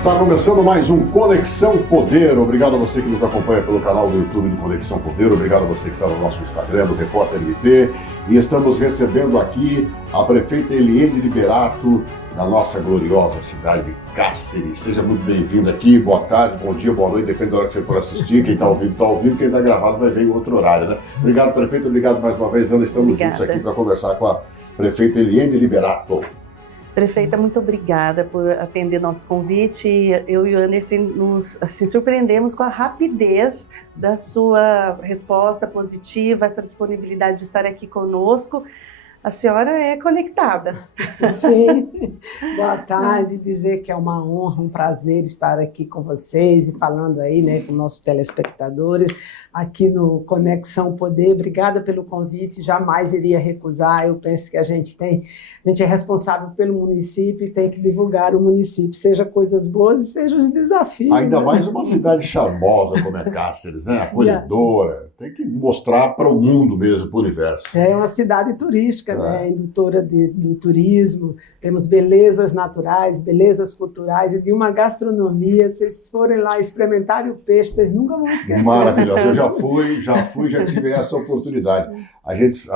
Está começando mais um Conexão Poder. Obrigado a você que nos acompanha pelo canal do YouTube do Conexão Poder. Obrigado a você que está no nosso Instagram, do Repórter MP. E estamos recebendo aqui a prefeita Eliene Liberato, da nossa gloriosa cidade de Cáceres. Seja muito bem-vindo aqui. Boa tarde, bom dia, boa noite, depende da hora que você for assistir. Quem está ao vivo, está ao vivo. Quem está gravado vai ver em outro horário, né? Obrigado, prefeita. Obrigado mais uma vez, Ana. Estamos juntos aqui para conversar com a prefeita Eliene Liberato. Prefeita, muito obrigada por atender nosso convite. Eu e o Anderson nos surpreendemos com a rapidez da sua resposta positiva, essa disponibilidade de estar aqui conosco. A senhora é conectada. Sim, boa tarde, dizer que é uma honra, um prazer estar aqui com vocês e falando aí, né, com nossos telespectadores, aqui no Conexão Poder. Obrigada pelo convite, jamais iria recusar. Eu penso que a gente é responsável pelo município e tem que divulgar o município, seja coisas boas e seja os desafios. Ainda mais uma cidade charmosa como é Cáceres, né? Acolhedora, tem que mostrar para o mundo mesmo, para o universo. É uma cidade turística, né? Indutora do turismo, temos belezas naturais, belezas culturais e de uma gastronomia. Se vocês forem lá experimentarem o peixe, vocês nunca vão esquecer. Maravilhoso, eu já tive essa oportunidade. A gente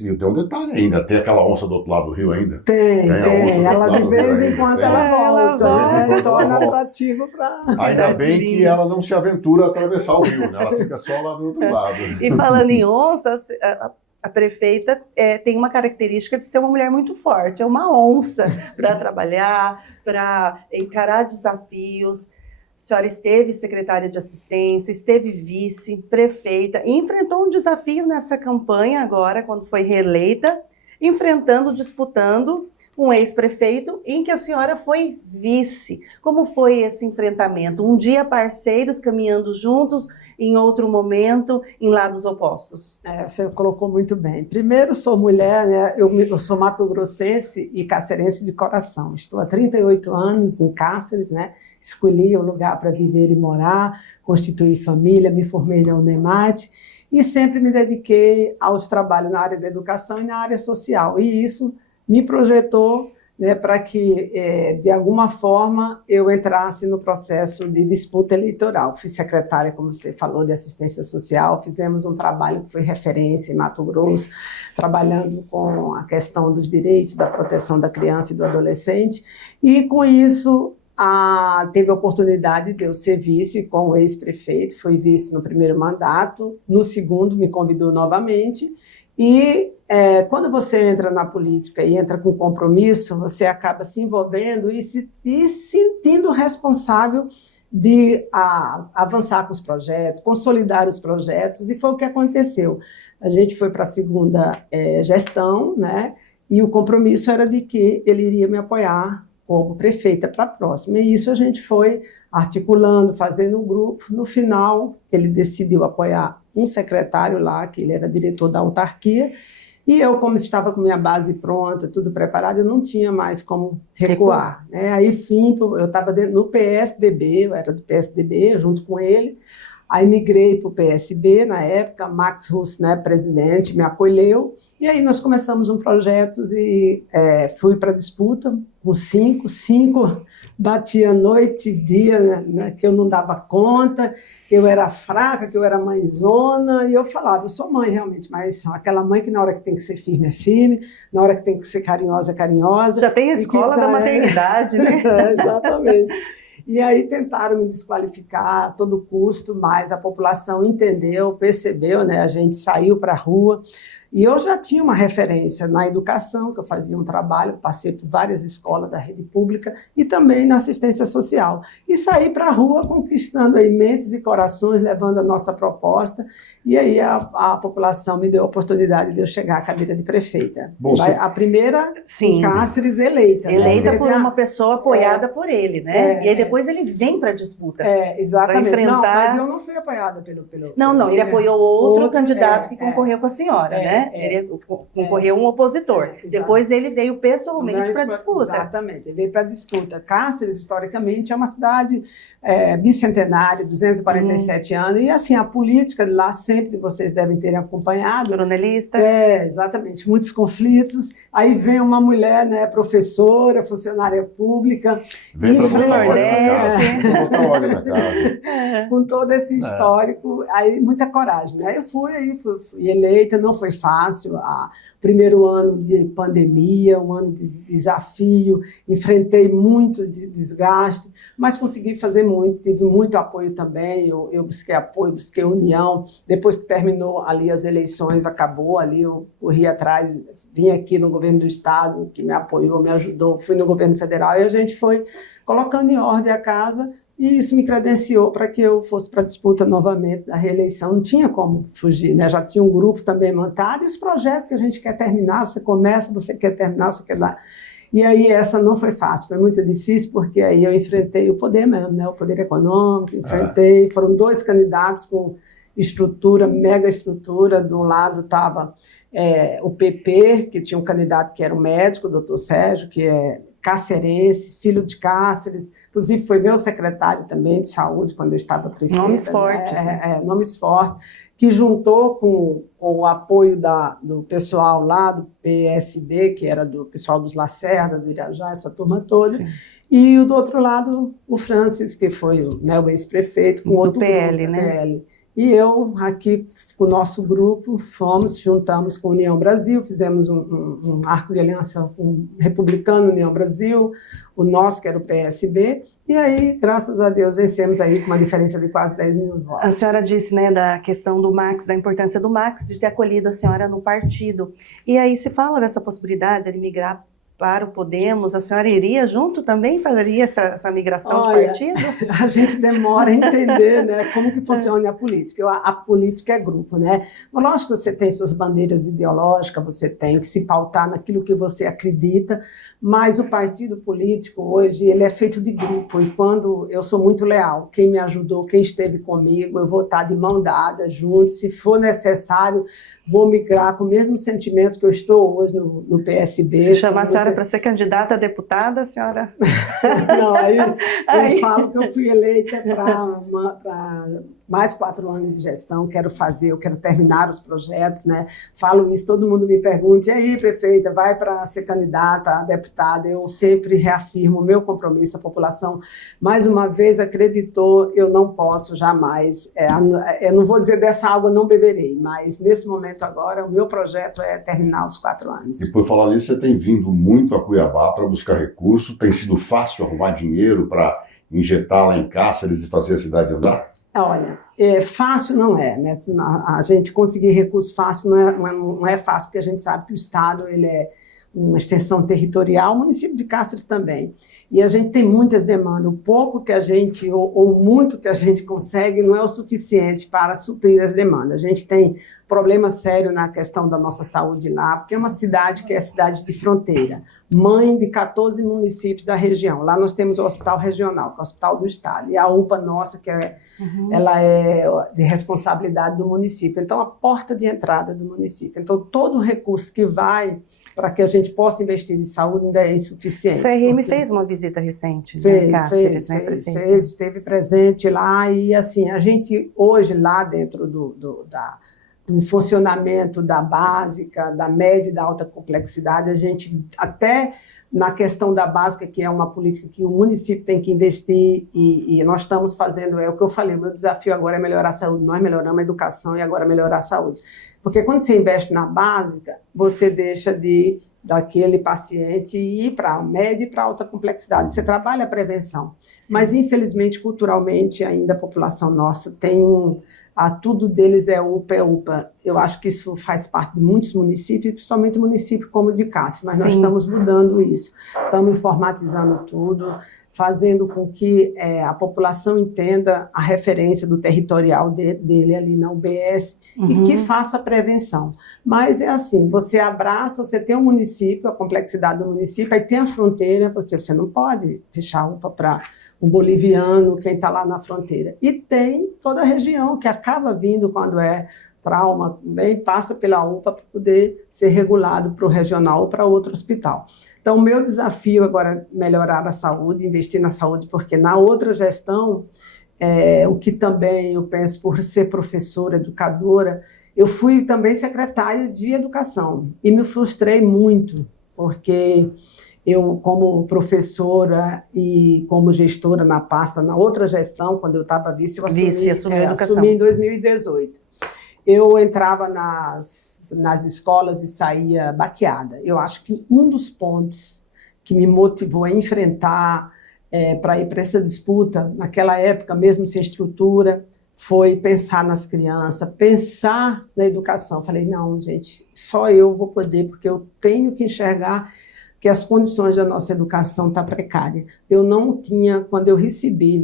tem um detalhe ainda, tem aquela onça do outro lado do rio ainda? Tem. Ela de vez em quando ela volta, torna atrativo para... Ainda bem que ela não se aventura a atravessar o rio, né? Ela fica só lá do outro lado. E falando em onças, a prefeita tem uma característica de ser uma mulher muito forte, é uma onça para trabalhar, para encarar desafios. A senhora esteve secretária de assistência, esteve vice, prefeita, e enfrentou um desafio nessa campanha agora, quando foi reeleita, disputando um ex-prefeito em que a senhora foi vice. Como foi esse enfrentamento? Um dia parceiros, caminhando juntos, em outro momento, em lados opostos. Você colocou muito bem. Primeiro, sou mulher, né? Eu sou mato-grossense e cacerense de coração. Estou há 38 anos em Cáceres, né? Escolhi um lugar para viver e morar, constituí família, me formei na UNEMAT e sempre me dediquei aos trabalhos na área da educação e na área social. E isso me projetou, né, para que, de alguma forma, eu entrasse no processo de disputa eleitoral. Fui secretária, como você falou, de assistência social, fizemos um trabalho que foi referência em Mato Grosso, trabalhando com a questão dos direitos, da proteção da criança e do adolescente, e com isso teve a oportunidade de eu ser vice com o ex-prefeito, fui vice no primeiro mandato, no segundo me convidou novamente, e quando você entra na política e entra com compromisso, você acaba se envolvendo e se sentindo responsável de avançar com os projetos, consolidar os projetos, e foi o que aconteceu. A gente foi para a segunda gestão, né, e o compromisso era de que ele iria me apoiar como prefeita para a próxima. E isso a gente foi articulando, fazendo um grupo. No final, ele decidiu apoiar um secretário lá, que ele era diretor da autarquia, e eu, como estava com minha base pronta, tudo preparado, eu não tinha mais como recuar. Né? Aí, eu estava no PSDB, eu era do PSDB, junto com ele, aí migrei para o PSB, na época, Max Russo, né, presidente, me acolheu, e aí nós começamos um projeto e fui para a disputa com cinco, batia noite e dia, né, que eu não dava conta, que eu era fraca, que eu era mãezona, e eu falava, eu sou mãe realmente, mas aquela mãe que na hora que tem que ser firme é firme, na hora que tem que ser carinhosa é carinhosa. Já tem a escola da maternidade, né? Exatamente. E aí tentaram me desqualificar a todo custo, mas a população entendeu, percebeu, né? A gente saiu para a rua. E eu já tinha uma referência na educação, que eu fazia um trabalho, passei por várias escolas da rede pública e também na assistência social. E saí para a rua conquistando aí mentes e corações, levando a nossa proposta. E aí a população me deu a oportunidade de eu chegar à cadeira de prefeita. Bom, a primeira em Cáceres eleita. Eleita, né? Por uma pessoa apoiada por ele, né? E aí depois ele vem para a disputa. Exatamente. Para enfrentar... Não, mas eu não fui apoiada pelo Não, ele apoiou outro candidato que concorreu com a senhora, né? Ele concorreu um opositor. Depois ele veio pessoalmente para a disputa. Exatamente, ele veio para a disputa. Cáceres, historicamente, é uma cidade bicentenária, 247 anos, e assim, a política lá sempre vocês devem ter acompanhado. Coronelista. Exatamente, muitos conflitos. Aí vem uma mulher, né, professora, funcionária pública, vem mexe. Vou botar ordem na casa. Com todo esse histórico, aí muita coragem, né? Eu fui eleita, não foi fácil. Primeiro ano de pandemia, um ano de desafio, enfrentei muito desgaste, mas consegui fazer muito, tive muito apoio também, eu busquei apoio, busquei união. Depois que terminou ali as eleições, acabou ali, eu corri atrás, vim aqui no governo do estado, que me apoiou, me ajudou, fui no governo federal e a gente foi colocando em ordem a casa. E isso me credenciou para que eu fosse para a disputa novamente da reeleição. Não tinha como fugir, né? Já tinha um grupo também montado e os projetos que a gente quer terminar, você começa, você quer terminar, você quer dar. E aí essa não foi fácil, foi muito difícil, porque aí eu enfrentei o poder mesmo, né? O poder econômico, enfrentei, foram 2 candidatos com estrutura, mega estrutura. De um lado estava o PP, que tinha um candidato que era um médico, o doutor Sérgio, que é cacerense, filho de Cáceres, inclusive foi meu secretário também de saúde quando eu estava prefeita. Nomes fortes. Nomes fortes, que juntou com o apoio do pessoal lá do PSD, que era do pessoal dos Lacerda, do Irajá, essa turma toda. Sim. E do outro lado, o Francis, que foi o ex-prefeito, com outro PL, grupo, né? PL. E eu, aqui, com o nosso grupo, juntamos com a União Brasil, fizemos um arco de aliança com o Republicano União Brasil, o nosso, que era o PSB, e aí, graças a Deus, vencemos aí com uma diferença de quase 10 mil votos. A senhora disse, né, da questão do Max, da importância do Max, de ter acolhido a senhora no partido. E aí se fala dessa possibilidade de migrar para o Podemos, a senhora iria junto também? Faria essa migração de partido? A gente demora a entender, né, como que funciona a política. A política é grupo, né? Lógico que você tem suas bandeiras ideológicas, você tem que se pautar naquilo que você acredita, mas o partido político hoje, ele é feito de grupo, e quando eu sou muito leal, quem me ajudou, quem esteve comigo, eu vou estar de mão dada, junto, se for necessário, vou migrar com o mesmo sentimento que eu estou hoje no PSB. Se chamar a senhora para ser candidata a deputada, a senhora... Não, aí eu falo que eu fui eleita para mais 4 anos de gestão, eu quero terminar os projetos, né? Falo isso, todo mundo me pergunta, e aí, prefeita, vai para ser candidata a deputada? Eu sempre reafirmo o meu compromisso, a população, mais uma vez, acreditou, eu não posso jamais, eu não vou dizer dessa água não beberei, mas nesse momento agora, o meu projeto é terminar os 4 anos. E por falar nisso, você tem vindo muito a Cuiabá para buscar recurso, tem sido fácil arrumar dinheiro para injetar lá em Cáceres e fazer a cidade andar? Olha, fácil não é, né? A gente conseguir recurso fácil não é fácil, porque a gente sabe que o Estado ele é uma extensão territorial, o município de Cáceres também. E a gente tem muitas demandas. O pouco que a gente, ou muito que a gente consegue, não é o suficiente para suprir as demandas. A gente tem problema sério na questão da nossa saúde lá, porque é uma cidade que é cidade de fronteira, mãe de 14 municípios da região. Lá nós temos o hospital regional, que é o hospital do estado, e a UPA nossa, que ela é de responsabilidade do município. Então, a porta de entrada do município. Então, todo o recurso que vai para que a gente possa investir em saúde ainda é insuficiente. O CRM fez uma visita recente, fez, esteve presente lá, e assim, a gente hoje lá dentro do funcionamento da básica, da média e da alta complexidade, a gente até na questão da básica, que é uma política que o município tem que investir, e nós estamos fazendo, é o que eu falei, o meu desafio agora é melhorar a saúde, nós melhoramos a educação e agora melhorar a saúde. Porque quando você investe na básica, você deixa daquele paciente ir para a média e para a alta complexidade. Você trabalha a prevenção. Sim. Mas, infelizmente, culturalmente, ainda a população nossa tem tudo deles é UPA. Eu acho que isso faz parte de muitos municípios, principalmente municípios como o de Cáceres, mas nós estamos mudando isso. Estamos informatizando tudo, fazendo com que a população entenda a referência do territorial dele ali na UBS e que faça a prevenção. Mas é assim, você abraça, você tem um município, a complexidade do município, aí tem a fronteira, porque você não pode fechar a UPA para um boliviano, quem está lá na fronteira. E tem toda a região que acaba vindo quando é trauma, também passa pela UPA para poder ser regulado para o regional ou para outro hospital. Então, o meu desafio agora é melhorar a saúde, investir na saúde, porque na outra gestão, o que também eu penso por ser professora, educadora, eu fui também secretária de educação e me frustrei muito, porque Eu, como professora e como gestora na pasta, na outra gestão, quando eu estava vice, eu Assumiu a educação. assumi em 2018. Eu entrava nas escolas e saía baqueada. Eu acho que um dos pontos que me motivou a enfrentar, para ir para essa disputa, naquela época, mesmo sem estrutura, foi pensar nas crianças, pensar na educação. Falei, não, gente, só eu vou poder, porque eu tenho que enxergar que as condições da nossa educação estão precárias. Eu não tinha, quando eu recebi,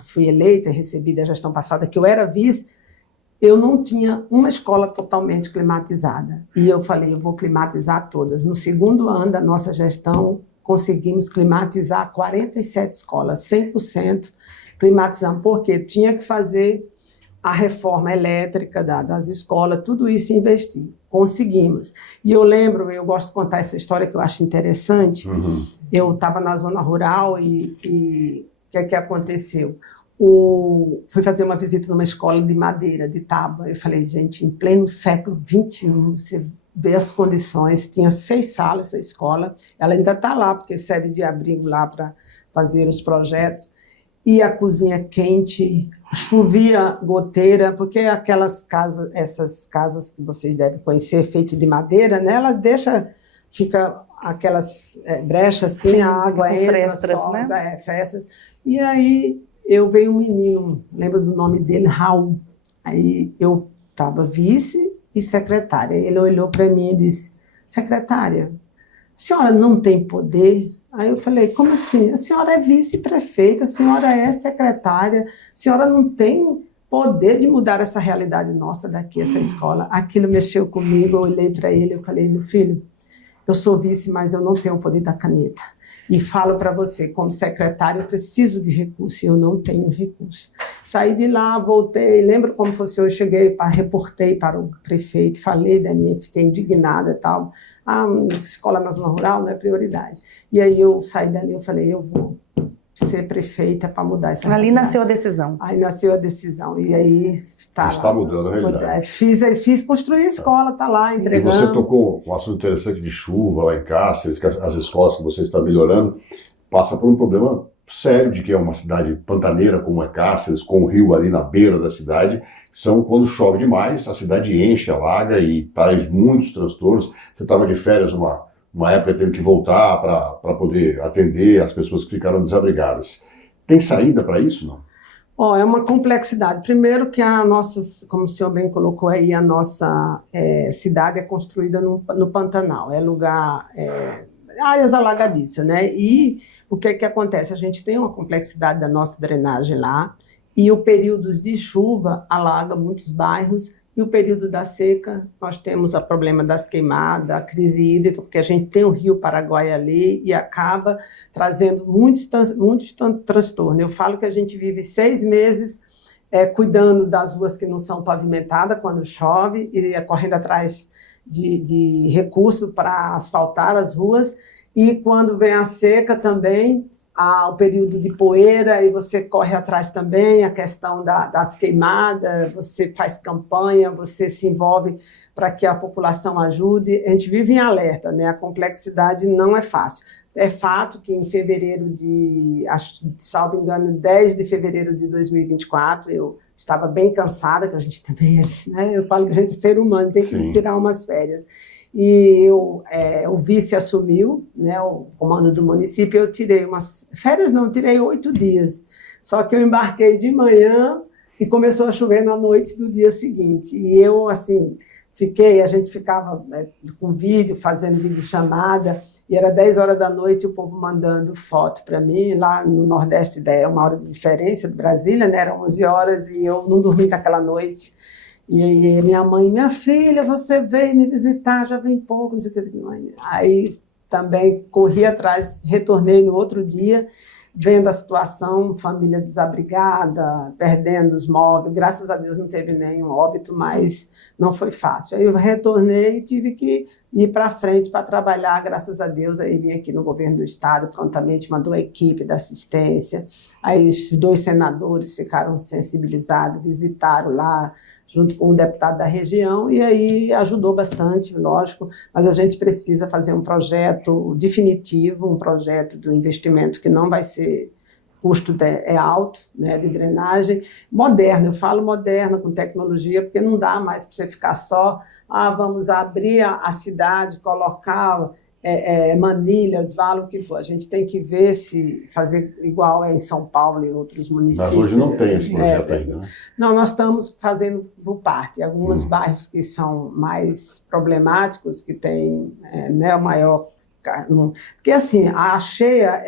fui eleita e recebi da gestão passada, que eu era vice, eu não tinha uma escola totalmente climatizada. E eu falei, eu vou climatizar todas. No segundo ano da nossa gestão, conseguimos climatizar 47 escolas, 100% climatizamos, porque tinha que fazer a reforma elétrica das escolas, tudo isso investir. Conseguimos. E eu lembro, eu gosto de contar essa história que eu acho interessante. Eu estava na zona rural e o que aconteceu? Fui fazer uma visita numa escola de madeira, de tábua. Eu falei, gente, em pleno século XXI, você vê as condições. Tinha 6 salas essa escola. Ela ainda está lá, porque serve de abrigo lá para fazer os projetos. E a cozinha quente, chovia goteira, porque aquelas casas, essas casas que vocês devem conhecer, feito de madeira, né? Ela fica aquelas brechas assim, sim, a água entra, frestas, né? Frestas. E aí veio um menino, lembro do nome dele, Raul. Aí eu estava vice e secretária. Ele olhou para mim e disse, secretária, a senhora não tem poder? Aí eu falei, como assim? A senhora é vice-prefeita, a senhora é secretária, a senhora não tem poder de mudar essa realidade nossa daqui, essa escola. Aquilo mexeu comigo, eu olhei para ele, eu falei, meu filho, eu sou vice, mas eu não tenho o poder da caneta. E falo para você, como secretária, eu preciso de recurso e eu não tenho recurso. Saí de lá, voltei, lembro como fosse hoje, cheguei, reportei para o prefeito, falei da minha, fiquei indignada e tal. Escola na zona rural não é prioridade. E aí eu saí dali, eu falei, eu vou ser prefeita para mudar essa realidade. Ali nasceu a decisão. Aí nasceu a decisão, e aí está mudando a realidade. Fiz construir a escola, está lá, entregamos. E você tocou um assunto interessante de chuva lá em Cáceres, que as escolas que você está melhorando passam por um problema sério de que é uma cidade pantaneira como é Cáceres, com o rio ali na beira da cidade, são quando chove demais, a cidade enche, alaga e traz muitos transtornos. Você estava de férias uma época, teve que voltar para poder atender as pessoas que ficaram desabrigadas. Tem saída para isso, não? É uma complexidade. Primeiro que a nossa, como o senhor bem colocou aí, a nossa cidade é construída no Pantanal, é lugar, áreas alagadiças, né? E o que acontece? A gente tem uma complexidade da nossa drenagem lá, e o período de chuva alaga muitos bairros, e o período da seca, nós temos o problema das queimadas, a crise hídrica, porque a gente tem o Rio Paraguai ali e acaba trazendo muitos transtornos. Eu falo que a gente vive 6 meses cuidando das ruas que não são pavimentadas quando chove e correndo atrás de recursos para asfaltar as ruas, e quando vem a seca também, o período de poeira, e você corre atrás também, a questão das queimadas, você faz campanha, você se envolve para que a população ajude. A gente vive em alerta, né? A complexidade não é fácil. É fato que em fevereiro salvo engano, 10 de fevereiro de 2024, eu estava bem cansada, que a gente também, né? Eu falo que a gente é ser humano, tem que tirar umas férias. E o vice assumiu, né, o comando do município, eu tirei umas férias, tirei 8 dias. Só que eu embarquei de manhã e começou a chover na noite do dia seguinte. E eu, assim, a gente ficava com vídeo, fazendo videochamada, e era 10 horas da noite, o povo mandando foto para mim. Lá no Nordeste é 1 hora de diferença de Brasília, né, eram 11 horas, e eu não dormi naquela noite. E minha mãe, minha filha, você veio me visitar, já vem pouco, não sei o que. Aí também corri atrás, retornei no outro dia, vendo a situação, família desabrigada, perdendo os móveis. Graças a Deus não teve nenhum óbito, mas não foi fácil. Aí eu retornei e tive que ir para frente para trabalhar, graças a Deus. Aí vim aqui no governo do estado, prontamente mandou a equipe da assistência. Aí os 2 senadores ficaram sensibilizados, visitaram lá, junto com um deputado da região, e aí ajudou bastante, lógico, mas a gente precisa fazer um projeto definitivo, um projeto do investimento que não vai ser, custo é alto, né, de drenagem, moderna, eu falo moderna, com tecnologia, porque não dá mais para você ficar só, vamos abrir a cidade, colocar manilhas, vale o que for. A gente tem que ver se fazer igual é em São Paulo e outros municípios. Mas hoje não tem esse projeto ainda, né? Não, nós estamos fazendo por parte. Alguns bairros que são mais problemáticos, que têm né, o maior... Porque assim, a cheia,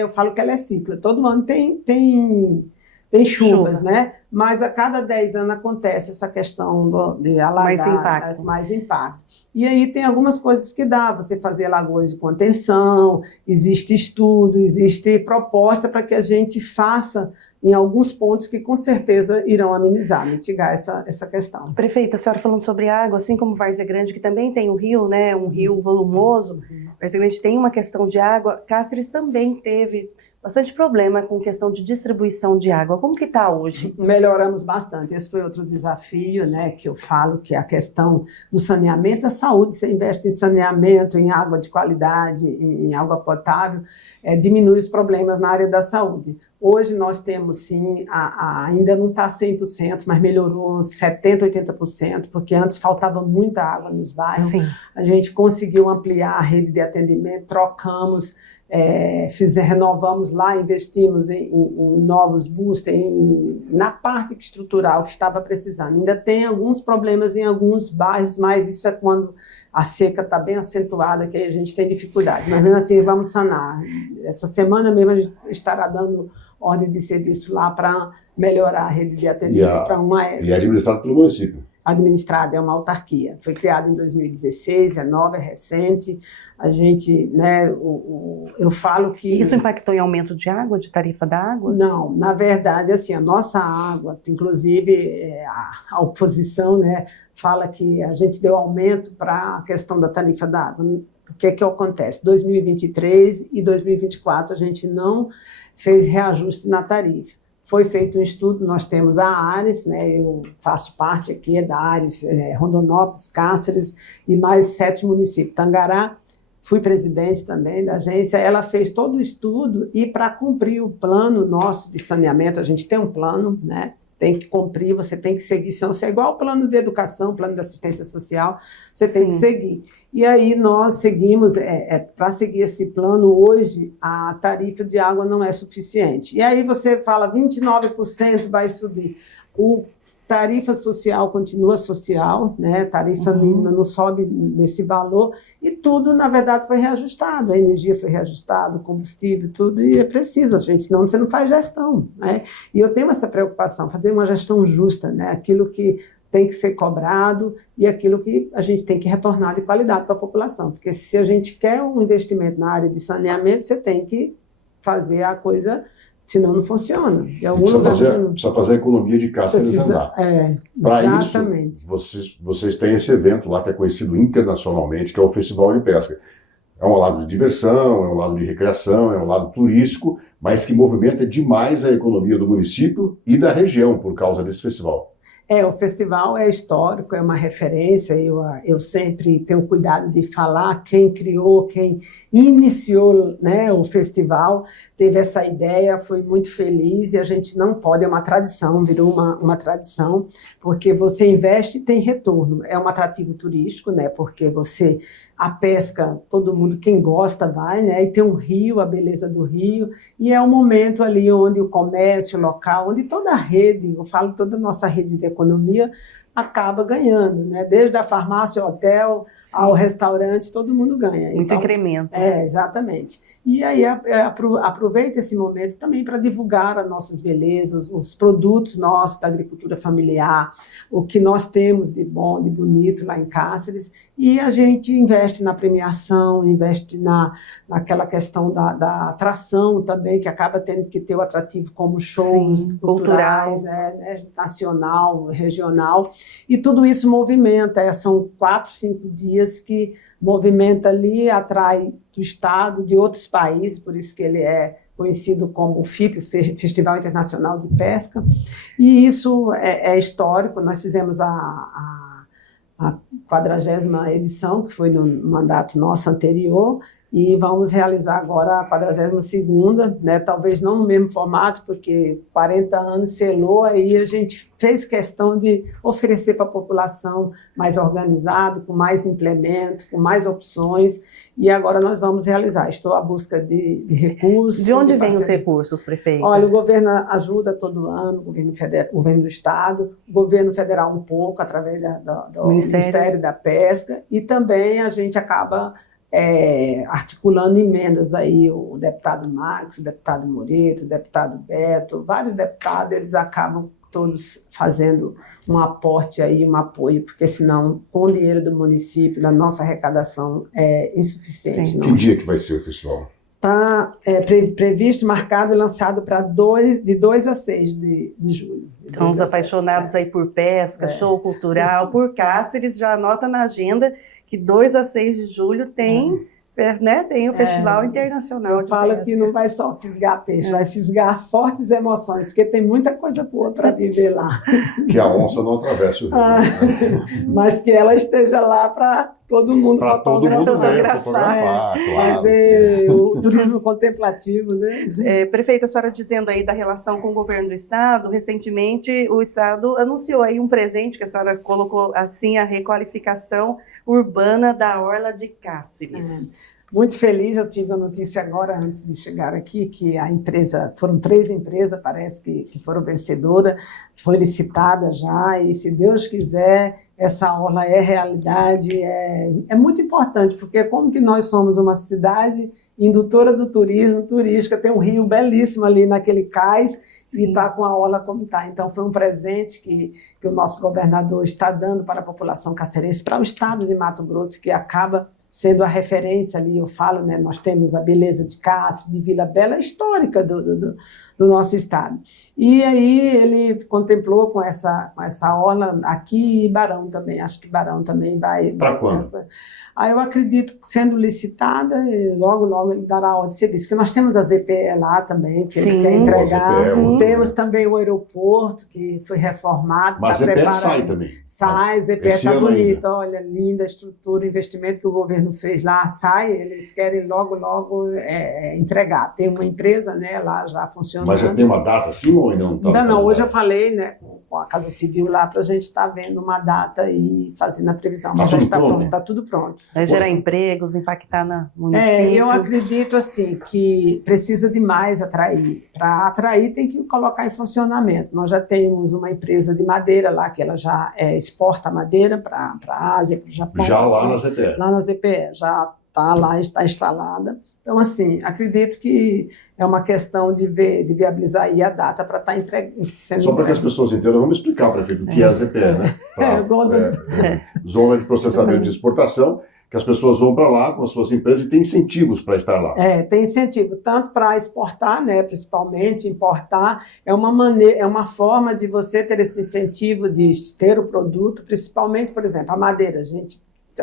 eu falo que ela é cíclica. Todo ano tem chuvas, né? Mas a cada 10 anos acontece essa questão de alagar, mais impacto. E aí tem algumas coisas que dá, você fazer lagoas de contenção, existe estudo, existe proposta para que a gente faça em alguns pontos que com certeza irão amenizar, mitigar essa questão. Prefeita, a senhora falando sobre água, assim como Várzea Grande, que também tem o rio, né, um rio volumoso, Várzea Grande tem uma questão de água, Cáceres também teve bastante problema com questão de distribuição de água. Como que está hoje? Melhoramos bastante. Esse foi outro desafio, né, que eu falo, que é a questão do saneamento, a saúde. Você investe em saneamento, em água de qualidade, em água potável, diminui os problemas na área da saúde. Hoje nós temos, sim, ainda não está 100%, mas melhorou 70%, 80%, porque antes faltava muita água nos bairros. Sim. A gente conseguiu ampliar a rede de atendimento, trocamos, renovamos lá, investimos em novos boosters, na parte estrutural que estava precisando. Ainda tem alguns problemas em alguns bairros, mas isso é quando a seca está bem acentuada, que aí a gente tem dificuldade. Mas mesmo assim, vamos sanar. Essa semana mesmo a gente estará dando ordem de serviço lá para melhorar a rede de atendimento para uma... E é administrado pelo município. Administrada, é uma autarquia. Foi criada em 2016, é nova, é recente. A gente, né, eu falo que... Isso impactou em aumento de água, de tarifa da água? Não, na verdade, assim, a nossa água, inclusive a oposição, né, fala que a gente deu aumento para a questão da tarifa da água. O que acontece? 2023 e 2024 a gente não fez reajuste na tarifa. Foi feito um estudo, nós temos a Ares, né, eu faço parte aqui da Ares, Rondonópolis, Cáceres e mais 7 municípios. Tangará, fui presidente também da agência, ela fez todo o estudo e para cumprir o plano nosso de saneamento, a gente tem um plano, né, tem que cumprir, você tem que seguir, senão você é igual ao plano de educação, plano de assistência social, você tem que seguir. E aí nós seguimos, para seguir esse plano, hoje a tarifa de água não é suficiente. E aí você fala 29% vai subir. O tarifa social continua social, né? Tarifa mínima não sobe nesse valor, e tudo, na verdade, foi reajustado. A energia foi reajustada, o combustível, tudo, e é preciso, gente, senão você não faz gestão, né? E eu tenho essa preocupação, fazer uma gestão justa, né? Aquilo que tem que ser cobrado e aquilo que a gente tem que retornar de qualidade para a população. Porque se a gente quer um investimento na área de saneamento, você tem que fazer a coisa, senão não funciona. Precisa fazer a economia de Cáceres andar. Para exatamente. Isso, vocês têm esse evento lá que é conhecido internacionalmente, que é o Festival de Pesca. É um lado de diversão, é um lado de recreação, é um lado turístico, mas que movimenta demais a economia do município e da região por causa desse festival. O festival é histórico, é uma referência, eu sempre tenho cuidado de falar quem criou, quem iniciou, né, o festival, teve essa ideia, foi muito feliz e a gente não pode, é uma tradição, virou uma tradição, porque você investe e tem retorno, é um atrativo turístico, né, porque a pesca, todo mundo, quem gosta vai, né? E tem um rio, a beleza do rio, e é um momento ali onde o comércio local, onde toda a rede, eu falo toda a nossa rede de economia, acaba ganhando, né? Desde a farmácia, ao hotel, ao restaurante, todo mundo ganha. Muito incremento. Exatamente. E aí aproveita esse momento também para divulgar as nossas belezas, os produtos nossos da agricultura familiar, o que nós temos de bom, de bonito lá em Cáceres, e a gente investe na premiação, investe naquela questão da atração também, que acaba tendo que ter o atrativo como shows culturais, nacional, regional, e tudo isso movimenta, são 4, 5 dias que movimenta ali, atrai do Estado, de outros países, por isso que ele é conhecido como o FIP, Festival Internacional de Pesca, e isso é histórico. Nós fizemos a 40ª edição, que foi no mandato nosso anterior, e vamos realizar agora a 42ª, né? Talvez não no mesmo formato, porque 40 anos selou, aí a gente fez questão de oferecer para a população mais organizado, com mais implementos, com mais opções, e agora nós vamos realizar. Estou à busca de recursos. De onde vêm os recursos, prefeita? Olha, o governo ajuda todo ano, o governo federal, o governo do estado, o governo federal um pouco, através do Ministério da Pesca, e também a gente acaba articulando emendas aí, o deputado Max, o deputado Moreto, o deputado Beto, vários deputados, eles acabam todos fazendo um aporte aí, um apoio, porque senão, com o dinheiro do município, da nossa arrecadação, é insuficiente. Que dia que vai ser o festival? Está previsto, marcado e lançado para de 2 a 6 de julho. Então, os apaixonados aí por pesca, show cultural, por Cáceres, já anota na agenda que 2 a 6 de julho tem o Festival Internacional de falo Pesca. que não vai só fisgar peixe, vai fisgar fortes emoções, porque tem muita coisa boa para viver lá. Que a onça não atravesse o rio. Né? Mas que ela esteja lá para todo mundo ver, fotografar, claro. Fazer o turismo contemplativo, né? Prefeita, a senhora dizendo aí da relação com o governo do estado, recentemente o estado anunciou aí um presente que a senhora colocou assim, a requalificação urbana da Orla de Cáceres. Muito feliz, eu tive a notícia agora, antes de chegar aqui, que a empresa, foram 3 empresas, parece que foram vencedoras, foi licitada já, e se Deus quiser, essa orla é realidade, é muito importante, porque como que nós somos uma cidade indutora do turismo, turística, tem um rio belíssimo ali naquele cais, Sim. E está com a orla como está. Então, foi um presente que o nosso governador está dando para a população cacerense, para o estado de Mato Grosso, que acaba sendo a referência ali, eu falo, né, nós temos a beleza de Cáceres, de Vila Bela, histórica do nosso estado. E aí ele contemplou com essa orla aqui e Barão também, acho que Barão também vai... Para quando? Aí eu acredito que sendo licitada, logo ele dará ordem de serviço, porque nós temos a ZPE lá também, que Sim, ele quer entregar, temos ZPE, também o aeroporto, que foi reformado. Mas a ZPE sai também. Sai, ZPE está bonita, olha, linda a estrutura, o investimento que o governo fez lá, sai, eles querem logo entregar. Tem uma empresa, né, lá já funcionando. Mas já tem uma data assim ou ainda não está? Não, hoje eu falei, né, com a Casa Civil lá, para a gente estar vendo uma data e fazendo a previsão. Mas já está pronto, está tudo pronto. Vai gerar empregos, impactar no município. Eu acredito assim que precisa de mais atrair. Para atrair tem que colocar em funcionamento. Nós já temos uma empresa de madeira lá, que ela já exporta madeira para a Ásia, para o Japão. Já lá na ZPE. Lá na ZPE, já está lá, está instalada. Então, assim, acredito que é uma questão de viabilizar aí a data para estar sendo Só para que as pessoas entendam, vamos explicar, prefeito, o que é a ZPE, né? Zona de processamento de exportação, que as pessoas vão para lá com as suas empresas e tem incentivos para estar lá. Tem incentivo, tanto para exportar, né, principalmente, importar, é uma forma de você ter esse incentivo de ter o produto, principalmente, por exemplo, a madeira.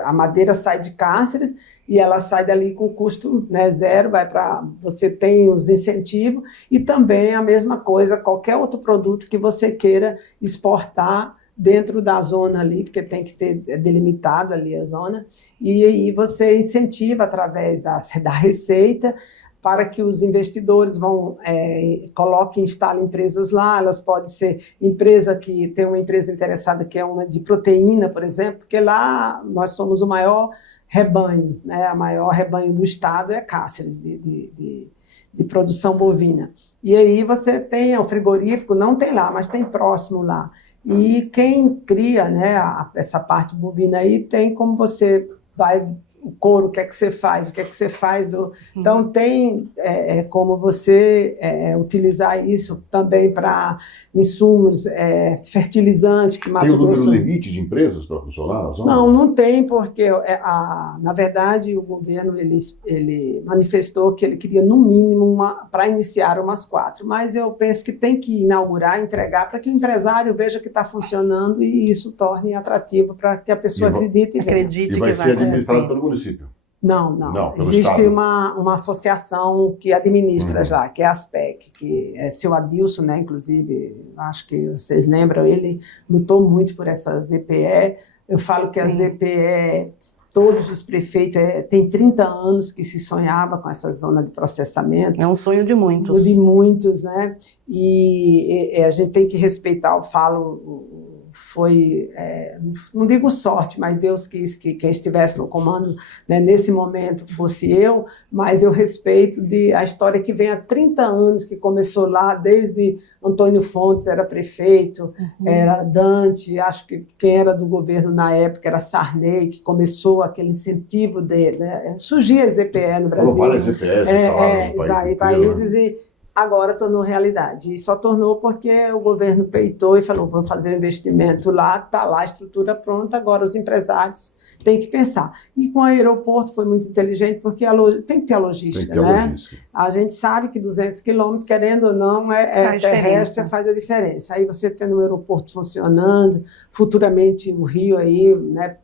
A madeira sai de Cáceres e ela sai dali com custo, né, zero, você tem os incentivos, e também a mesma coisa, qualquer outro produto que você queira exportar dentro da zona ali, porque tem que ter delimitado ali a zona, e aí você incentiva através da receita para que os investidores instalem empresas lá. Elas podem ser tem uma empresa interessada que é uma de proteína, por exemplo, porque lá nós somos o maior rebanho, né? O maior rebanho do estado é Cáceres, de produção bovina. E aí você tem o frigorífico, não tem lá, mas tem próximo lá. E quem cria, né, essa parte bovina aí, tem como você vai, o couro, o que é que você faz, Então tem como você utilizar isso também para insumos, fertilizantes. Que tem um número limite de empresas para funcionar na zona? Não tem, porque na verdade o governo ele manifestou que ele queria no mínimo para iniciar umas 4, mas eu penso que tem que inaugurar, entregar, para que o empresário veja que está funcionando e isso torne atrativo para que a pessoa acredite. E vai ser administrado pelo município? Não, pelo Existe Estado. uma associação que administra já, que é a ASPEC, que é seu Adilson, né? Inclusive, acho que vocês lembram, ele lutou muito por essa ZPE. Eu falo que a ZPE, todos os prefeitos, tem 30 anos que se sonhava com essa zona de processamento. É um sonho de muitos. De muitos, né? E a gente tem que respeitar, eu falo, foi, não digo sorte, mas Deus quis que quem estivesse no comando, né, nesse momento fosse eu, mas eu respeito a história que vem há 30 anos, que começou lá, desde Antônio Fontes era prefeito, era Dante, acho que quem era do governo na época era Sarney, que começou aquele incentivo dele, né? Surgia a ZPE no Brasil. Foram várias ZPS instaladas no países e agora tornou realidade. E só tornou porque o governo peitou e falou, vamos fazer um investimento lá, está lá a estrutura pronta, agora os empresários têm que pensar. E com o aeroporto foi muito inteligente, porque tem que ter a logística, né? A gente sabe que 200 quilômetros, querendo ou não, terrestre, faz a diferença. Aí você tendo um aeroporto funcionando, futuramente o Rio aí, né,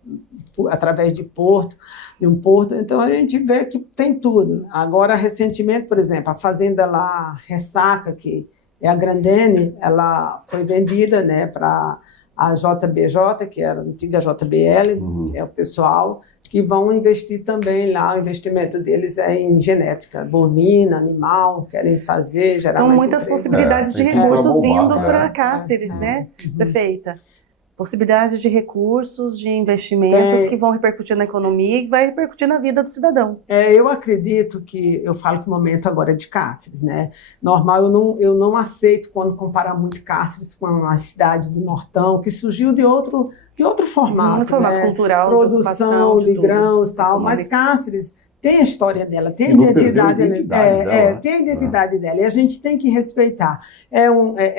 através de um porto, então a gente vê que tem tudo. Agora, recentemente, por exemplo, a fazenda lá, Ressaca, que é a Grandene, ela foi vendida, né, para a JBJ, que era a antiga JBL, que é o pessoal que vão investir também lá, o investimento deles é em genética bovina, animal, querem fazer, gerar então, mais muitas emprego. possibilidades de recursos vindo para Cáceres, né, prefeita? Possibilidades de recursos, de investimentos que vão repercutir na economia e vai repercutir na vida do cidadão. Eu acredito que, eu falo que o momento agora é de Cáceres, né? Normal, eu não aceito quando comparar muito Cáceres com a cidade do Nortão, que surgiu de outro formato, formato né? cultural, produção de grãos e tal, mas Cáceres tem a história dela, tem a identidade dela. Tem a identidade dela, e a gente tem que respeitar.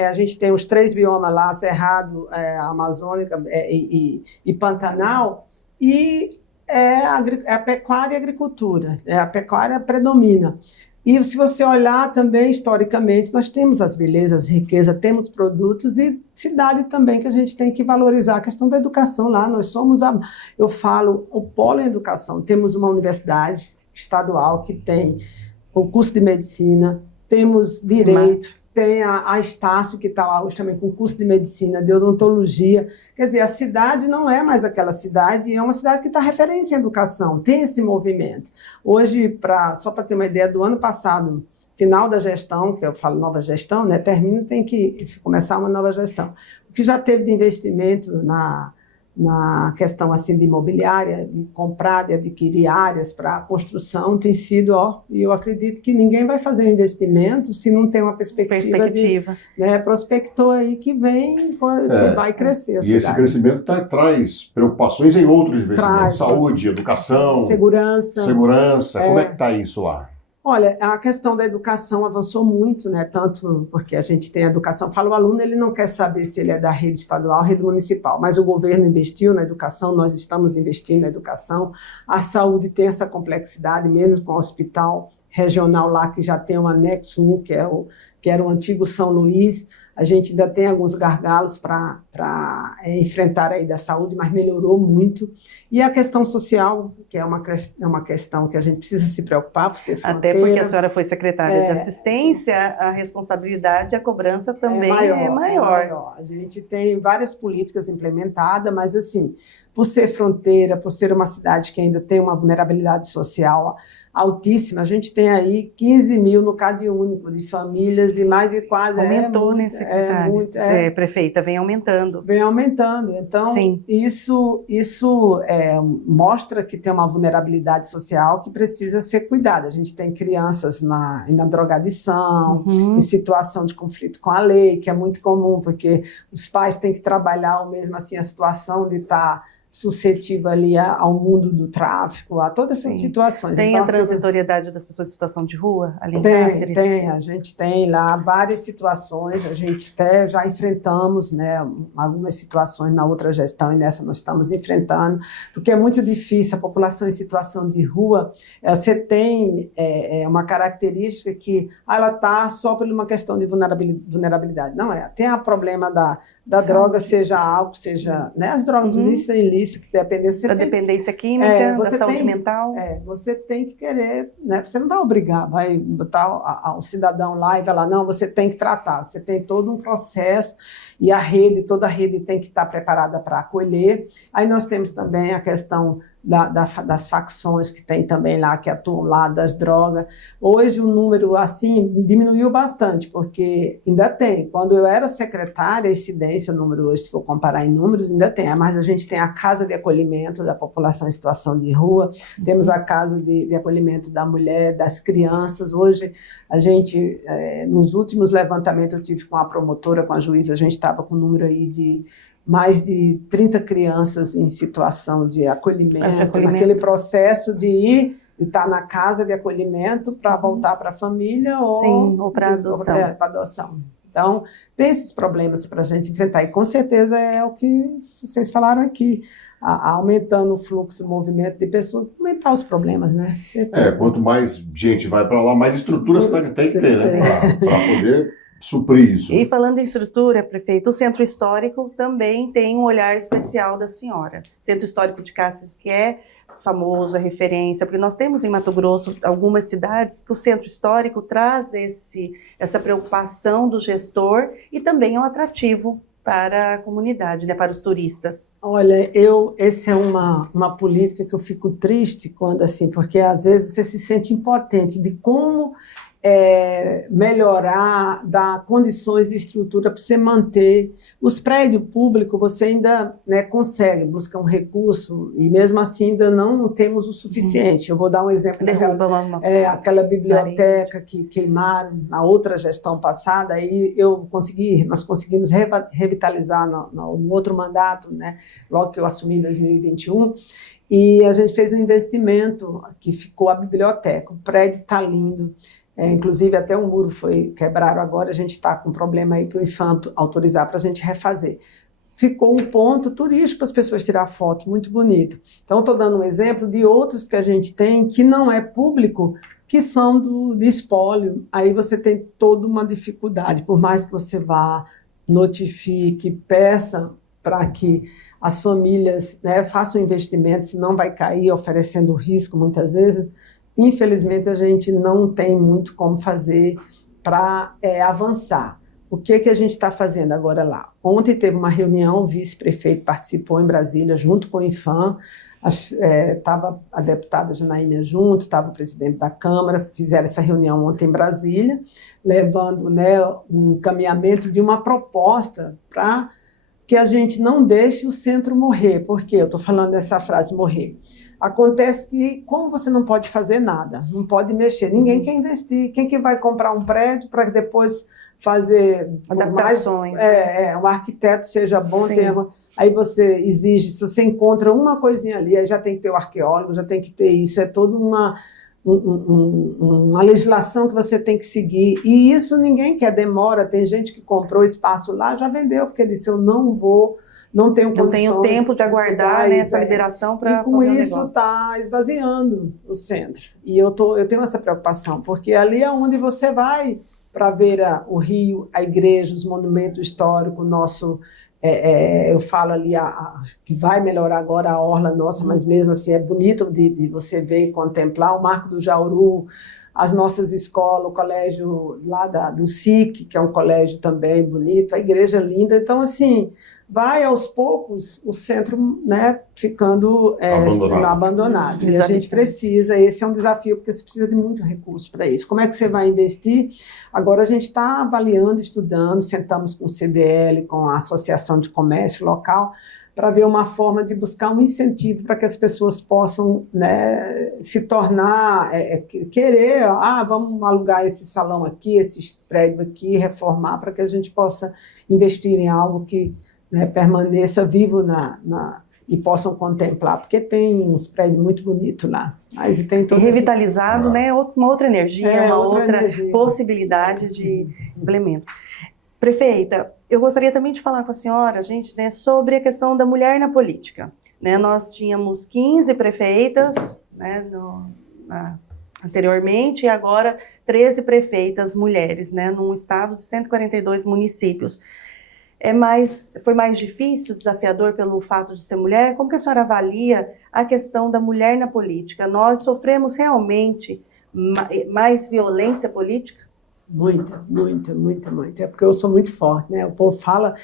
A gente tem os 3 biomas lá, Cerrado, Amazônica e Pantanal, e a pecuária e a agricultura, a pecuária predomina. E se você olhar também, historicamente, nós temos as belezas, as riquezas, temos produtos e cidade também que a gente tem que valorizar a questão da educação lá. Nós somos, eu falo, o polo em educação. Temos uma universidade estadual que tem o curso de medicina, temos direito, tem a Estácio, que está lá hoje também com curso de medicina, de odontologia. Quer dizer, a cidade não é mais aquela cidade, é uma cidade que está referência em educação, tem esse movimento. Hoje, só para ter uma ideia, do ano passado, final da gestão, que eu falo nova gestão, né, termina, tem que começar uma nova gestão. O que já teve de investimento na questão assim de imobiliária, de comprar, de adquirir áreas para a construção, tem sido, e eu acredito que ninguém vai fazer um investimento se não tem uma perspectiva. Né, prospector aí que vem, que vai crescer a cidade. E esse crescimento traz preocupações em outros investimentos, saúde, educação, segurança. Como é que está isso lá? Olha, a questão da educação avançou muito, né? Tanto porque a gente tem a educação, fala o aluno, ele não quer saber se ele é da rede estadual ou rede municipal, mas o governo investiu na educação, nós estamos investindo na educação, a saúde tem essa complexidade, mesmo com o hospital regional lá, que já tem o anexo 1, que era o antigo São Luís, a gente ainda tem alguns gargalos para enfrentar aí da saúde, mas melhorou muito. E a questão social, que é uma questão que a gente precisa se preocupar, por ser fronteira. Até porque a senhora foi secretária de assistência, a responsabilidade e a cobrança também é maior. A gente tem várias políticas implementadas, mas assim, por ser fronteira, por ser uma cidade que ainda tem uma vulnerabilidade social altíssima, a gente tem aí 15 mil no CAD único de famílias e mais de quase... Aumentou, né, secretária? Prefeita, vem aumentando. Vem aumentando. Então, sim, isso mostra que tem uma vulnerabilidade social que precisa ser cuidada. A gente tem crianças na drogadição, em situação de conflito com a lei, que é muito comum, porque os pais têm que trabalhar, ou mesmo assim a situação de estar suscetível ali ao mundo do tráfico, a todas essas situações. Tem então, a transitoriedade das pessoas em situação de rua ali em Cáceres? Tem, a gente tem lá várias situações, a gente até já enfrentamos, né, algumas situações na outra gestão e nessa nós estamos enfrentando, porque é muito difícil, a população em situação de rua, você tem uma característica que ela está só por uma questão de vulnerabilidade, não é, tem o problema da droga, seja álcool, seja, né, as drogas ilícitas, isso, que dependência... Da dependência química, da saúde mental. Você tem que querer, né? Você não vai obrigar, vai botar o cidadão lá e vai lá, não, você tem que tratar, você tem todo um processo e toda a rede tem que estar preparada para acolher. Aí nós temos também a questão das facções que tem também lá, que atuam lá, das drogas. Hoje o número, assim, diminuiu bastante, porque ainda tem. Quando eu era secretária, a incidência, o número hoje, se for comparar em números, ainda tem. Mas a gente tem a Casa de Acolhimento da População em Situação de Rua, temos a Casa de Acolhimento da Mulher, das Crianças. Hoje, a gente, nos últimos levantamentos, eu tive com a promotora, com a juíza, a gente estava com um número aí de mais de 30 crianças em situação de acolhimento, naquele processo de estar na casa de acolhimento para voltar para a família ou para adoção. Para adoção. Então, tem esses problemas para a gente enfrentar. E, com certeza, é o que vocês falaram aqui. Aumentando o fluxo, o movimento de pessoas, aumentar os problemas, né? Quanto mais gente vai para lá, mais estruturas tem que ter, né? Para poder suprir isso. E falando em estrutura, prefeito, o Centro Histórico também tem um olhar especial da senhora. Centro Histórico de Cassis, que é famoso, é referência, porque nós temos em Mato Grosso algumas cidades que o Centro Histórico traz essa preocupação do gestor e também é um atrativo para a comunidade, né, para os turistas. Olha, essa é uma política que eu fico triste quando, assim, porque às vezes você se sente impotente de como melhorar, dar condições e estrutura para você manter. Os prédios públicos, você ainda, né, consegue buscar um recurso e mesmo assim ainda não temos o suficiente. Eu vou dar um exemplo aquela biblioteca que queimaram na outra gestão passada, aí nós conseguimos revitalizar no outro mandato, né, logo que eu assumi em 2021, e a gente fez um investimento que ficou a biblioteca. O prédio está lindo. Inclusive até o muro foi quebrado agora, a gente está com um problema aí para o IFAM autorizar para a gente refazer. Ficou um ponto turístico para as pessoas tirar foto, muito bonito. Então estou dando um exemplo de outros que a gente tem que não é público, que são do espólio. Aí você tem toda uma dificuldade, por mais que você vá, notifique, peça para que as famílias, né, façam investimento, senão vai cair oferecendo risco muitas vezes. Infelizmente, a gente não tem muito como fazer para avançar. O que a gente está fazendo agora lá? Ontem teve uma reunião, o vice-prefeito participou em Brasília, junto com o IFAM, estava a deputada Janaína junto, estava o presidente da Câmara, fizeram essa reunião ontem em Brasília, levando, né, um encaminhamento de uma proposta para que a gente não deixe o centro morrer. Por quê? Eu estou falando dessa frase, morrer. Acontece que, como você não pode fazer nada, não pode mexer, ninguém quer investir. Quem que vai comprar um prédio para depois fazer adaptações? Um arquiteto seja bom, aí você exige, se você encontra uma coisinha ali, aí já tem que ter o arqueólogo, já tem que ter isso, é toda uma legislação que você tem que seguir, e isso ninguém quer, demora. Tem gente que comprou espaço lá, já vendeu, porque disse, eu não tenho condições. Não tenho tempo de aguardar, né, essa liberação para. E com isso está esvaziando o centro. E eu tenho essa preocupação, porque ali é onde você vai para ver o rio, a igreja, os monumentos históricos, nosso. Eu falo ali que vai melhorar agora a orla nossa, mas mesmo assim é bonito de você ver e contemplar o Marco do Jauru, as nossas escolas, o colégio lá do SIC, que é um colégio também bonito, a igreja linda. Então, assim, vai aos poucos o centro, né, ficando abandonado. E a gente precisa, esse é um desafio, porque você precisa de muito recurso para isso. Como é que você vai investir? Agora a gente está avaliando, estudando, sentamos com o CDL, com a Associação de Comércio Local, para ver uma forma de buscar um incentivo para que as pessoas possam, né, se tornar, querer, vamos alugar esse salão aqui, esse prédio aqui, reformar, para que a gente possa investir em algo que, né, permaneça vivo e possam contemplar, porque tem uns prédios muito bonitos lá. Mas e tem revitalizado, né, uma outra energia, uma outra possibilidade de implemento. Prefeita, eu gostaria também de falar com a senhora, gente, né, sobre a questão da mulher na política. Né, nós tínhamos 15 prefeitas, né, anteriormente, e agora 13 prefeitas mulheres, né, num estado de 142 municípios. Foi mais difícil, desafiador pelo fato de ser mulher? Como que a senhora avalia a questão da mulher na política? Nós sofremos realmente mais violência política? Muita, muita, muita, muita. É porque eu sou muito forte, né? O povo fala,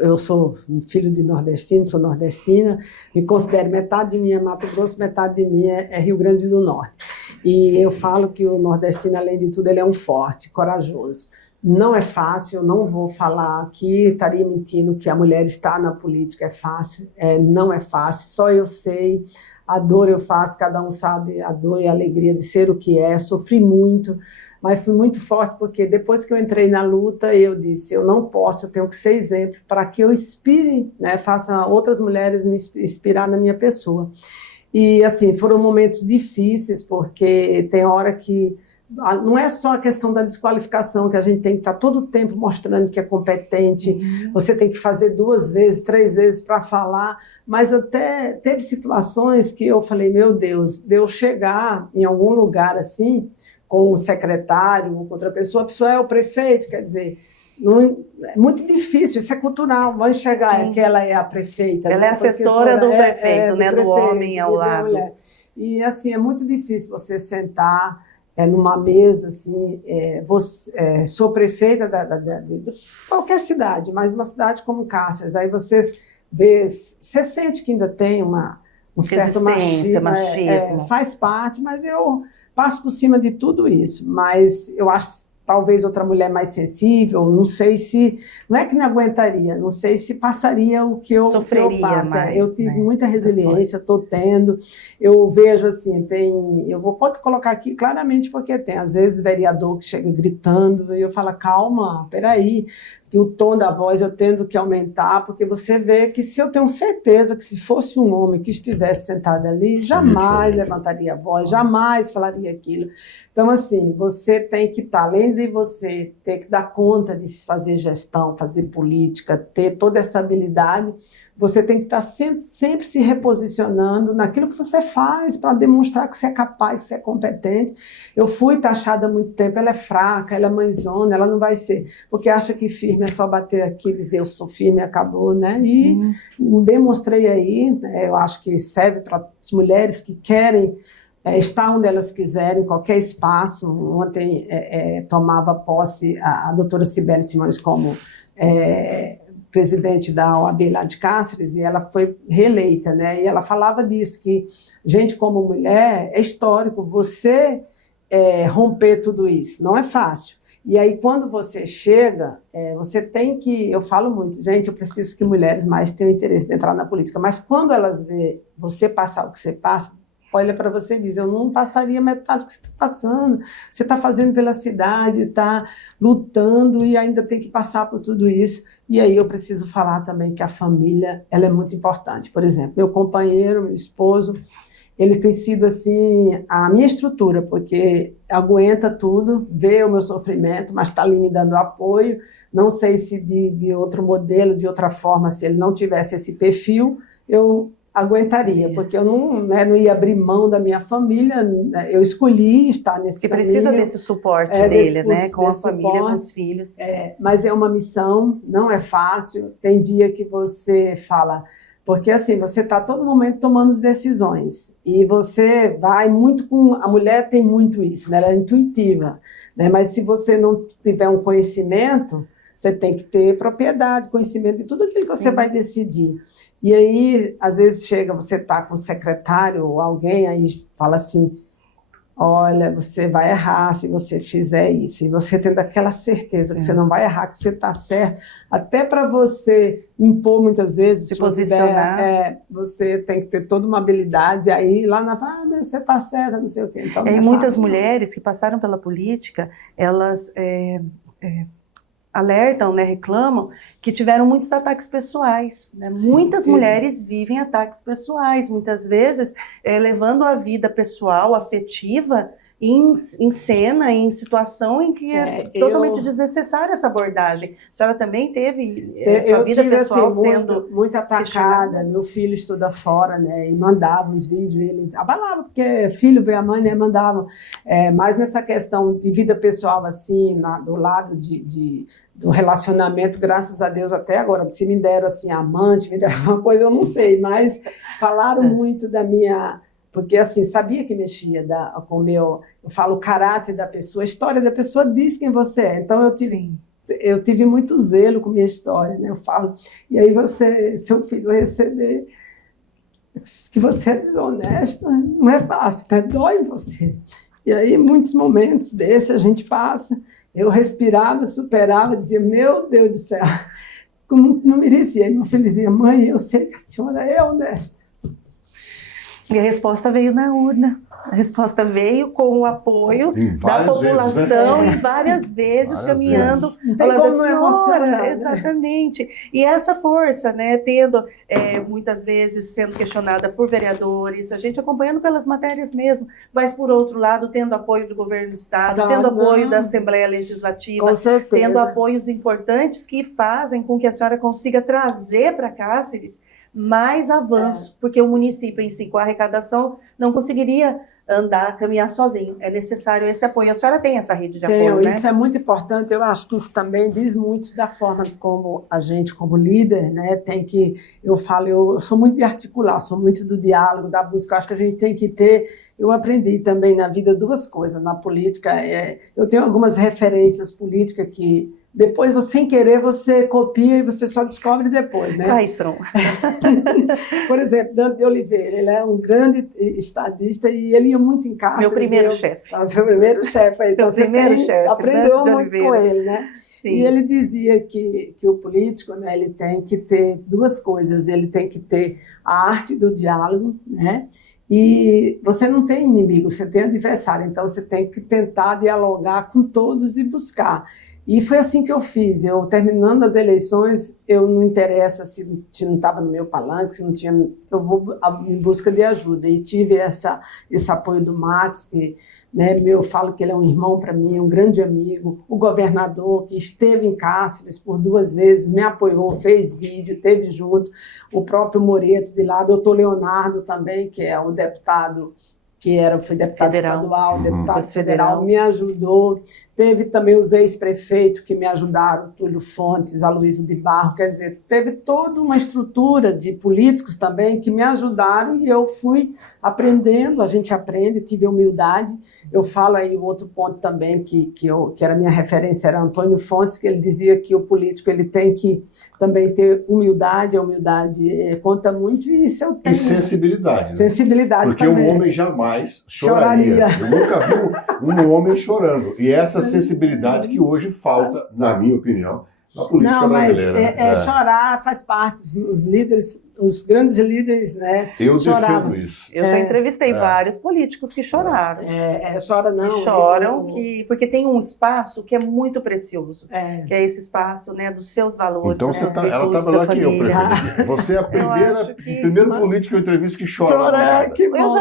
eu sou filho de nordestino, sou nordestina, me considero metade de mim é Mato Grosso, metade de mim é Rio Grande do Norte. E eu falo que o nordestino, além de tudo, ele é um forte, corajoso. Não é fácil, eu não vou falar aqui, estaria mentindo que a mulher estar na política é fácil, não é fácil, só eu sei, a dor eu faço, cada um sabe a dor e a alegria de ser o que é, sofri muito, mas fui muito forte porque depois que eu entrei na luta, eu disse, eu não posso, eu tenho que ser exemplo para que eu inspire, né, faça outras mulheres me inspirar na minha pessoa. E assim, foram momentos difíceis, porque tem hora que não é só a questão da desqualificação, que a gente tem que estar todo o tempo mostrando que é competente, você tem que fazer 2 vezes, 3 vezes para falar, mas até teve situações que eu falei, meu Deus, de eu chegar em algum lugar assim, com um secretário ou com outra pessoa, a pessoa é o prefeito, quer dizer, não, é muito difícil, isso é cultural, vai enxergar que ela é a prefeita. Ela né? é assessora do prefeito, né? Do homem ao lado. E assim, é muito difícil você sentar numa mesa, assim, sou prefeita de qualquer cidade, mas uma cidade como Cáceres, aí você vê, você sente que ainda tem um certo machismo, faz parte, mas eu passo por cima de tudo isso, mas eu acho talvez outra mulher mais sensível, não sei se, não é que não aguentaria, não sei se passaria o que eu passo. Eu tive muita resiliência, estou tendo, eu vejo assim, pode colocar aqui claramente porque tem, às vezes, vereador que chega gritando, e eu falo, calma, peraí, que o tom da voz eu tendo que aumentar, porque você vê que se eu tenho certeza que se fosse um homem que estivesse sentado ali, jamais levantaria a voz, jamais falaria aquilo. Então, assim, você tem que estar, além de você ter que dar conta de fazer gestão, fazer política, ter toda essa habilidade, você tem que estar sempre se reposicionando naquilo que você faz para demonstrar que você é capaz, que você é competente. Eu fui taxada há muito tempo, ela é fraca, ela é mãezona, ela não vai ser, porque acha que firme é só bater aqui e dizer eu sou firme e acabou, né? E demonstrei aí, né, eu acho que serve para as mulheres que querem estar onde elas quiserem, qualquer espaço. Ontem tomava posse a doutora Cibele Simões como presidente da OAB lá de Cáceres, e ela foi reeleita, né? E ela falava disso, que gente como mulher, é histórico, você romper tudo isso, não é fácil. E aí, quando você chega, você tem que, eu falo muito, gente, eu preciso que mulheres mais tenham interesse de entrar na política, mas quando elas vê você passar o que você passa, olha para você e diz, eu não passaria metade do que você está passando, você está fazendo pela cidade, está lutando e ainda tem que passar por tudo isso. E aí eu preciso falar também que a família, ela é muito importante. Por exemplo, meu companheiro, meu esposo, ele tem sido assim a minha estrutura, porque aguenta tudo, vê o meu sofrimento, mas está ali me dando apoio. Não sei se de outro modelo, de outra forma, se ele não tivesse esse perfil, eu aguentaria, porque eu não ia abrir mão da minha família, eu escolhi estar nesse caminho. Você precisa desse suporte dele, né? Com a família, com os filhos. Mas é uma missão, não é fácil, tem dia que você fala, porque assim, você está a todo momento tomando decisões, e você vai muito com, a mulher tem muito isso, né? Ela é intuitiva, né? Mas se você não tiver um conhecimento, você tem que ter propriedade, conhecimento de tudo aquilo que você vai decidir. E aí, às vezes chega, você está com o secretário ou alguém, aí fala assim, olha, você vai errar se você fizer isso. E você tendo aquela certeza que você não vai errar, que você está certo, até para você impor muitas vezes, se posicionar, você tem que ter toda uma habilidade, aí lá na você está certa, não sei o quê. Então, e muitas mulheres que passaram pela política, elas alertam, né, reclamam que tiveram muitos ataques pessoais, né? Muitas mulheres vivem ataques pessoais, muitas vezes levando a vida pessoal, afetiva, em cena, em situação em que é totalmente desnecessária essa abordagem. A senhora também teve sua vida pessoal assim, sendo muito atacada. Meu filho estuda fora, né, e mandava uns vídeos, ele abalava, porque filho e a mãe, né, mandavam. Mas nessa questão de vida pessoal, assim, do lado do relacionamento, graças a Deus, até agora, se me deram assim, amante, me deram alguma coisa, eu não sei, mas falaram muito da minha... Porque, assim, sabia que mexia com o meu... Eu falo o caráter da pessoa, a história da pessoa diz quem você é. Então, eu tive muito zelo com minha história, né? Eu falo, e aí seu filho receber que você é desonesta, não é fácil, né? Dói em você. E aí, muitos momentos desses a gente passa, eu respirava, superava, dizia, meu Deus do céu, não merecia. E meu filho dizia, mãe, eu sei que a senhora é honesta. E a resposta veio na urna. A resposta veio com o apoio da população, vezes, né? E várias vezes caminhando. Não tem como não emocionar. Exatamente. E essa força, né, tendo muitas vezes sendo questionada por vereadores, a gente acompanhando pelas matérias mesmo, mas por outro lado tendo apoio do governo do estado, tendo apoio da Assembleia Legislativa, tendo apoios importantes que fazem com que a senhora consiga trazer para Cáceres mais avanço, porque o município em si, com a arrecadação, não conseguiria caminhar sozinho. É necessário esse apoio. A senhora tem essa rede de apoio, né? Isso é muito importante. Eu acho que isso também diz muito da forma como a gente, como líder, né, tem que... Eu sou muito de articular, sou muito do diálogo, da busca. Eu acho que a gente tem que ter... Eu aprendi também na vida duas coisas. Na política, eu tenho algumas referências políticas que... Depois, sem querer, você copia e você só descobre depois, né? Quais são? Por exemplo, Dante de Oliveira, ele é um grande estadista e ele ia muito em casa. Meu primeiro chefe. Meu primeiro chefe. Então, aprendeu muito com ele, né? Sim. E ele dizia que o político, né, ele tem que ter duas coisas. Ele tem que ter a arte do diálogo, né? E você não tem inimigo, você tem adversário. Então, você tem que tentar dialogar com todos e buscar. E foi assim que eu fiz. Eu, terminando as eleições, eu não interessa se não estava no meu palanque, se não tinha... Eu vou em busca de ajuda. E tive esse apoio do Max, que, né, eu falo que ele é um irmão para mim, um grande amigo. O governador, que esteve em Cáceres por 2 vezes, me apoiou, fez vídeo, esteve junto. O próprio Moreto de lá, doutor Leonardo também, que é o deputado... foi deputado estadual, deputado federal, me ajudou. Teve também os ex-prefeitos que me ajudaram, Túlio Fontes, Aloysio de Barro, quer dizer, teve toda uma estrutura de políticos também que me ajudaram e eu fui aprendendo, a gente aprende, tive humildade. Eu falo aí o outro ponto também, que era minha referência, era Antônio Fontes, que ele dizia que o político ele tem que também ter humildade, a humildade conta muito e isso eu tenho. E sensibilidade. Né? Sensibilidade porque também. o homem jamais choraria. Eu nunca vi um homem chorando. E essa sensibilidade que hoje falta, na minha opinião, na política brasileira. Mas chorar faz parte. Os líderes, os grandes líderes, né? Eu defendo isso. Eu já entrevistei vários políticos que choraram. Chora não. Choram, porque tem um espaço que é muito precioso, que é esse espaço, né, dos seus valores. Então né, ela está melhor que eu, prefeito. Você é a primeiro político que eu entrevisto que chora.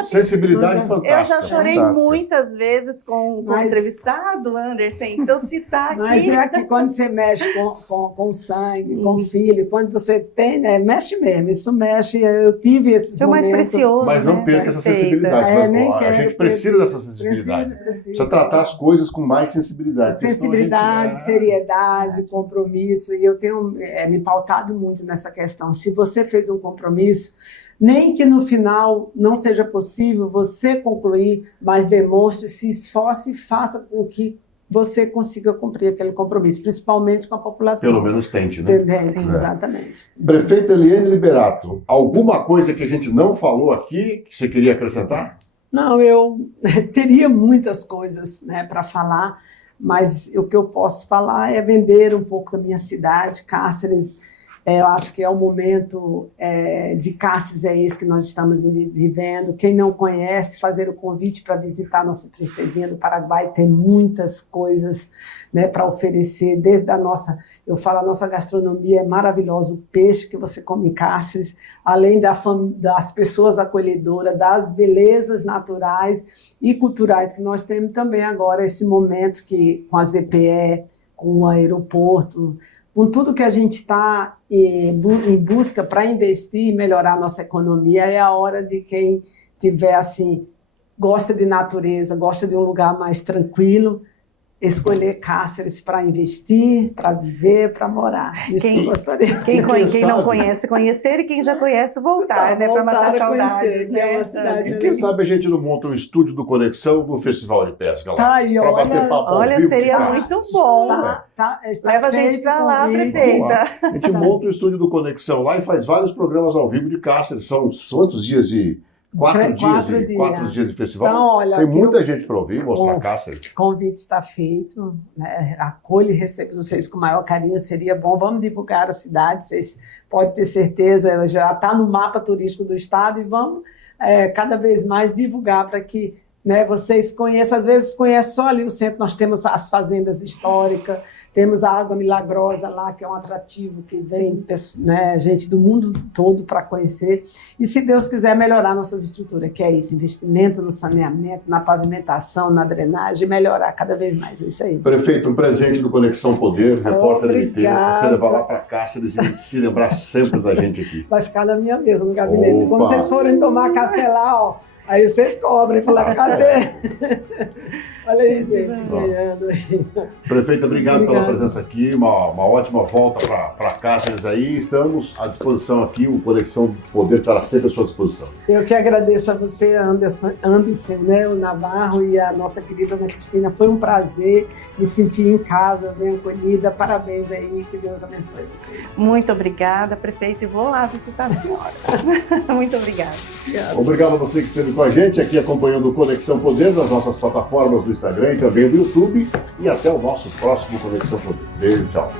Sensibilidade fantástica. Eu já chorei muitas vezes com o entrevistado, Anderson. Se eu citar aqui... Mas é que quando você mexe com sangue, com filho, quando você tem, né, mexe mesmo. Isso mexe, eu tive esses momentos. É o mais precioso. Mas não perca essa sensibilidade. A gente precisa dessa sensibilidade. Precisa tratar as coisas com mais sensibilidade. Sensibilidade, seriedade, compromisso. E eu tenho me pautado muito nessa questão. Se você fez um compromisso, nem que no final não seja possível você concluir, mas demonstre, se esforce e faça com que você consiga cumprir aquele compromisso, principalmente com a população. Pelo menos tente, né? Sim, exatamente. Prefeita Eliane Liberato, alguma coisa que a gente não falou aqui que você queria acrescentar? Não, eu teria muitas coisas, né, para falar, mas o que eu posso falar é vender um pouco da minha cidade. Cáceres Eu acho que é o momento de Cáceres, é esse que nós estamos vivendo. Quem não conhece, fazer o convite para visitar a nossa Princesinha do Paraguai, tem muitas coisas, né, para oferecer, desde a nossa, eu falo, a nossa gastronomia é maravilhosa, o peixe que você come em Cáceres, além das pessoas acolhedoras, das belezas naturais e culturais que nós temos também agora, esse momento que com a ZPE, com o aeroporto, com tudo que a gente está em busca para investir e melhorar a nossa economia, é a hora de quem tiver assim, gosta de natureza, gosta de um lugar mais tranquilo, escolher Cáceres para investir, para viver, para morar. Isso que eu gostaria. Quem não conhece, conhecer, e quem já conhece, voltar, né? Para matar saudades. Né? E quem sabe a gente não monta um estúdio do Conexão no Festival de Pesca lá. Tá aí, para bater papo ao vivo seria muito bom. Leva a gente para lá, prefeita. A gente monta o estúdio do Conexão lá e faz vários programas ao vivo de Cáceres. São quantos dias de... 4 dias de festival. Então, olha, tem muita gente para ouvir, mostrar Cáceres. O convite está feito, né? Acolho e recebo vocês com o maior carinho, seria bom. Vamos divulgar a cidade, vocês podem ter certeza, ela já está no mapa turístico do estado e vamos cada vez mais divulgar para que, né, vocês conheçam. Às vezes conhecem só ali o centro, nós temos as fazendas históricas, temos a Água Milagrosa lá, que é um atrativo que vem, né, gente do mundo todo para conhecer. E se Deus quiser melhorar nossas estruturas, que é isso, investimento no saneamento, na pavimentação, na drenagem, melhorar cada vez mais, é isso aí. Prefeito, um presente do Conexão Poder, repórter LT, você levar lá para Cáceres e se lembrar sempre da gente aqui. Vai ficar na minha mesa, no gabinete. Opa. Quando vocês forem tomar café lá, ó, aí vocês cobrem, falar, cadê? Olha aí, gente, ganhando. Prefeita, obrigado pela presença aqui, uma ótima volta para Cáceres aí, estamos à disposição aqui, o Conexão Poder estará sempre à sua disposição. Eu que agradeço a você, Anderson, né, o Navarro e a nossa querida Ana Cristina, foi um prazer, me sentir em casa, bem acolhida, parabéns aí, que Deus abençoe vocês. Muito obrigada, prefeita, e vou lá visitar a senhora. Muito obrigada. Obrigado a você que esteve com a gente aqui acompanhando o Conexão Poder nas nossas plataformas do Instagram e também do YouTube. E até o nosso próximo Conexão Poder. Beijo, tchau.